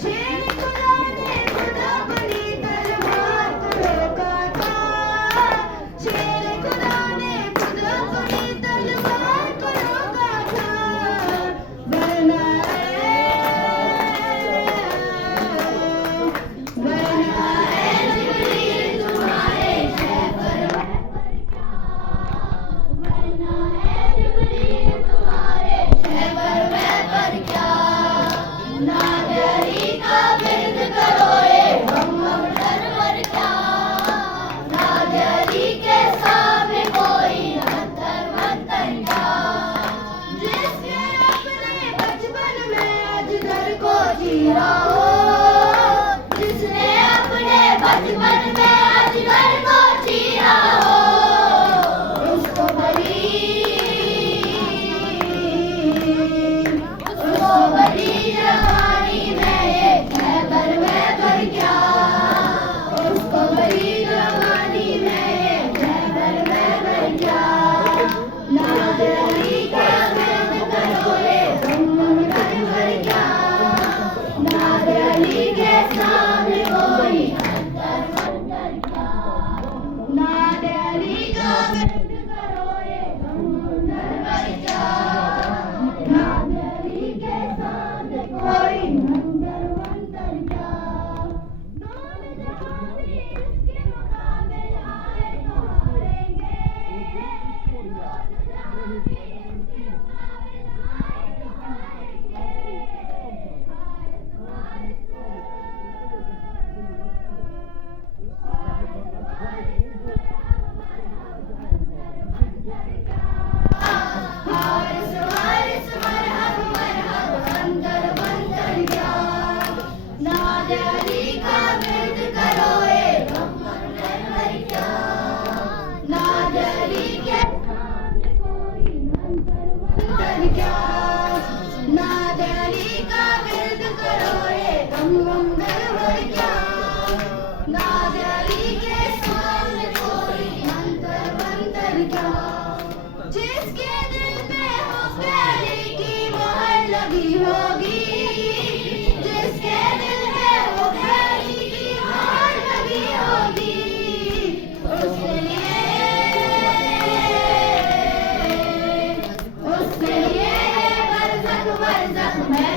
शेर खुदा ने खुदा बनी तलवार को रोका था। शेर खुदा ने खुदा बनी तलवार को रोका था। वरना जिब्रील तुम्हारे शहर पर क्या नादरी का विर्द करो ये हम डर पर क्या। नादरी के सामने कोई अंतर मंतर क्या। जिसने अपने बचपन में अजगर को चीरा हो। जिसने अपने बचपन में अजगर को चीरा हो उसको बड़ी जवानी में ये खैबर में पर क्या। उसको बड़ी जवानी में ये खैबर में पर क्या। नादरी का विर्द करो ये तुम डर पर क्या। नादरी के सामने कोई अंतर मंतर क्या। नादरी का विर्द करो ये तुम डर पर क्या। नादरी के सामने कोई अंतर मंतर क्या। दोनों जहानी इसके मुकाबले आए तो हारेंगे। दोनों जहानी इसके मुकाबले आए तो हारेंगे। हारिस हारिस मरहब मरहब अंतर मंतर क्या। नादरी का विर्द करो ये हम डर पर क्या। नादरी के सामने कोई अंतर मंतर क्या। नादरी का विर्द करो ये हम डर पर क्या। नादरी के सामने कोई अंतर मंतर क्या। जिसके दिल में हो प्यारी की मोहर लगी होगी। जिसके दिल में हो प्यारी की मोहर लगी होगी उसके लिए बरसक बरसक में